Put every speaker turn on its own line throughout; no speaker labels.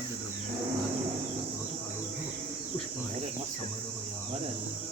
खंड द्रव्य पुष्पाणी समर्पयामि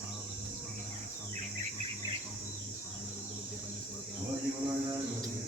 Thank you.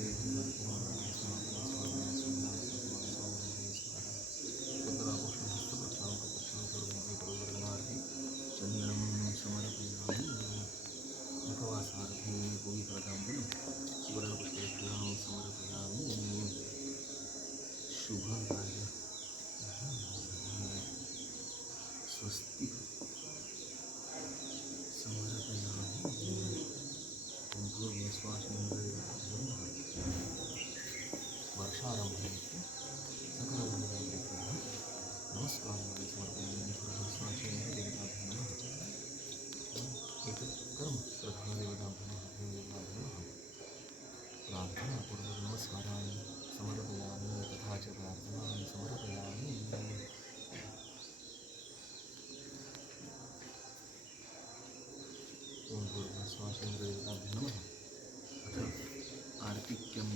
प्रार्थना पूर्वं नमस्कारान् समर्पयामि तथा च प्रार्थनां समर्पयामि ओं पूर्वस्वाशङ्करेभ्यः नमः अथ
आर्तिक्यं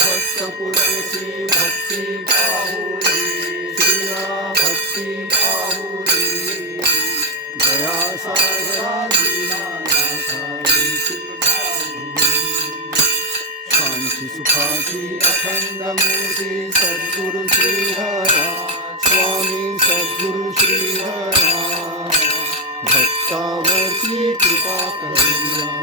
भक्तपुरं श्रीभक्ति बाहुली भक्ति बाहुली दया सागरा शांति सुखाची अखंड मूर्ति श्रीहरा स्वामी सद्गुरु श्रीहरा भक्तावर्ती कृपा करुणा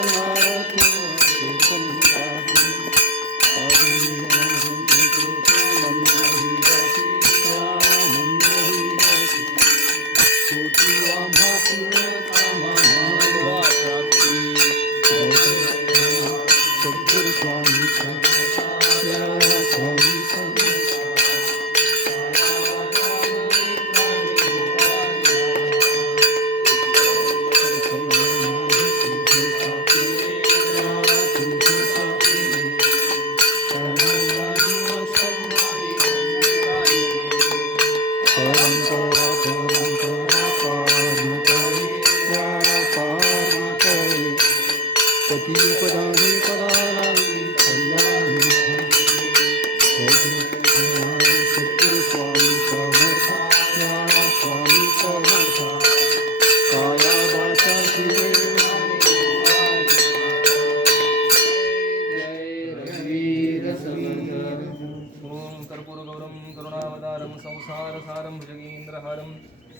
कर्पूरगौरं करुणावतारं संसारसारं भुजगेन्द्रहारं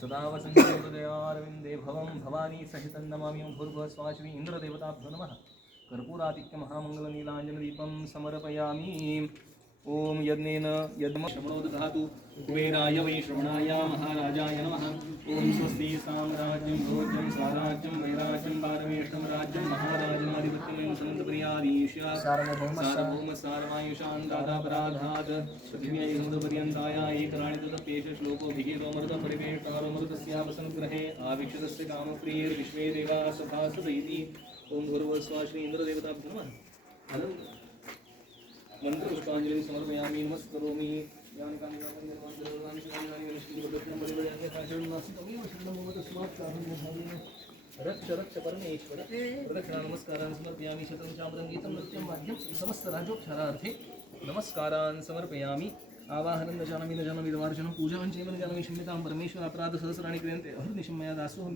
सदा वसन्तं हृदयारविन्दे भवं भवानी सहितं नमामि भूर्भुवस्वाश्री इन्द्रदेवताभ्यो नमः कर्पूरातिक्यमहामङ्गलनीलाञ्जनदीपं समर्पयामि। ॐ यज्ञेन यद्म श्रवणोदधातु कुबेराय वै श्रवणाय महाराजाय नमः। ॐ स्वस्ति साम्राज्यं भोज्यं साराज्यं वैराज्यं पारमेष्ठं राज्यं सन्तप्रियाधीश। सार्वभौम सारमायुषान् दादापराधात् पृथिव्यै समुद्रपर्यन्ताय एकराणि तदप्येष परिवेष्टारोमृतस्यापसनुग्रहे आवीक्षितस्य कामप्रियैर्विश्वे देवाः सभासत इति। श्री इन्द्रदेवताभ्यो नमः। अलं मन्त्रपुष्पाञ्जलिं समर्पयामि नमस्करोमि रक्ष रक्ष परमेश्वर प्रदक्षिणा नमस्कारान् समर्पयामि। शतं चामरं गीतं नृत्यं वाद्यं समस्तराजोपचारार्थे नमस्कारान् समर्पयामि आवाहनं न जानामि न जानामि दवार्चनं पूजां चैव न जानामि, क्षम्यतां क्रियन्ते। दासोऽहं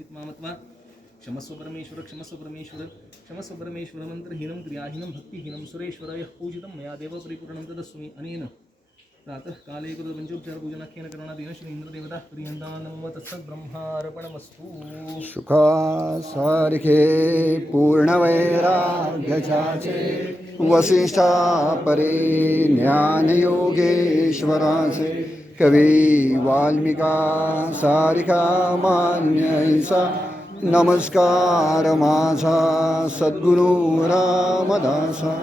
क्षमस्व परमेश्वर क्षमस्व परमेश्वर क्षमस्व परमेश्वर मन्त्रहीनं क्रियाहीनं, भक्तिहीनं सुरेश्वर यः पूजितं, मया देव परिपूर्णं तदस्मि अनेन। प्रातःकाले कृतपञ्चोपचारपूजनाख्येन करुणादीन श्री इन्द्रदेवता प्रियन्ता नमो तत्सद्ब्रह्मार्पणमस्तु
सुखासारिखे पूर्णवैराग्यचाचे वसिष्ठा परे ज्ञानयोगेश्वराचे कवी वाल्मिका सारिका मान्यैसा नमस्कार माझा सद्गुरू रामदासा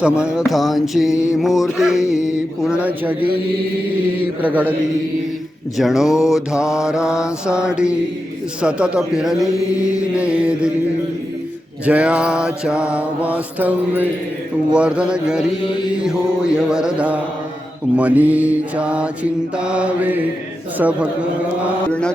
समर्थांची मूर्ती पूर्ण जगी प्रगडली जणोद्धारासाठी सतत फिरली नेदिली जयाच्या वास्तव्ये वर्धन घरी होय वरदा मनीच्या चिंतावे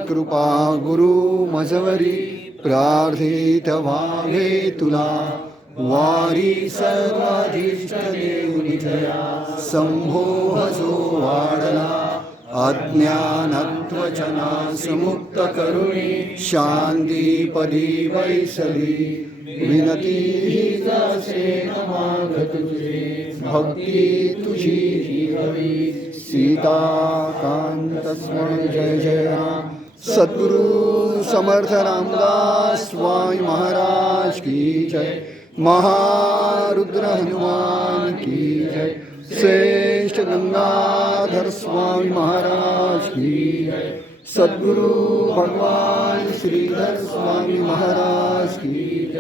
कृपा गुरु मजवरी प्रार्थित वाघे तुला. वारी सर्वाधिष्ट देवनिधया शंभो हसो वाडला. अज्ञानत्वचना सुमुक्त करुणी. शांती पदी वैसली. विनती ही जासे मागत तुझे भक्ती तुझी ही हवी. सीताकांत स्मरण जय जय राम। सद्गुरु समर्थ रामदास स्वामी महाराज की जय। महारुद्र हनुमान की जय। श्रेष्ठ गंगाधर स्वामी महाराज की जय। सद्गुरु भगवान श्रीधर स्वामी महाराज की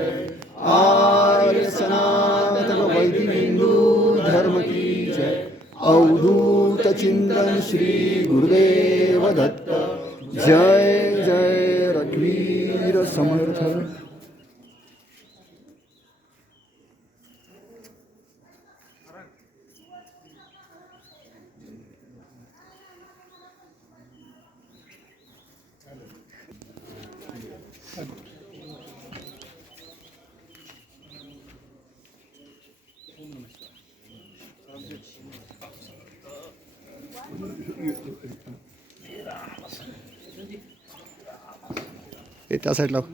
आर्य सनातन वैदिक हिंदू धर्म की जय। अवधूत चिंतन श्री गुरुदेव दत्त। जय जय रघुवीर समर्थ हे que hacerlo.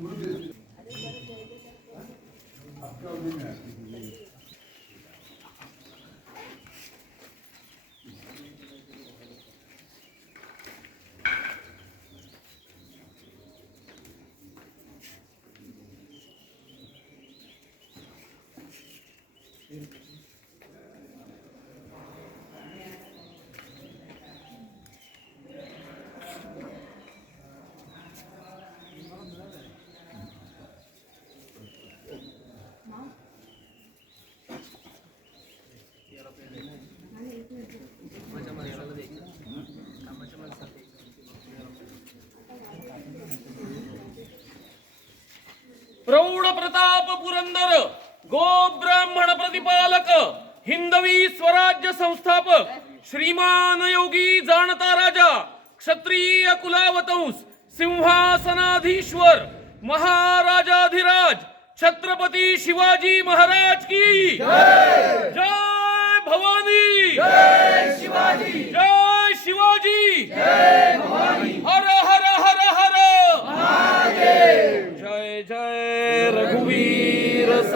प्रौढ प्रताप पुरंदर गो ब्राह्मण प्रतिपालक हिंदवी स्वराज्य संस्थापक श्रीमान योगी जाणता राजा क्षत्रिय कुलावतंस सिंहासनाधीश्वर महाराजाधिराज छत्रपती शिवाजी महाराज की जय! भवानी! जय शिवाजी! जय शिवाजी! हर हर हर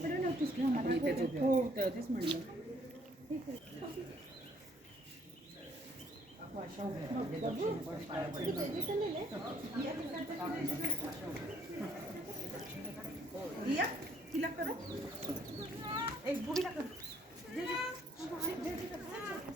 ¿Qué
es lo
que es? ¿Qué es lo que.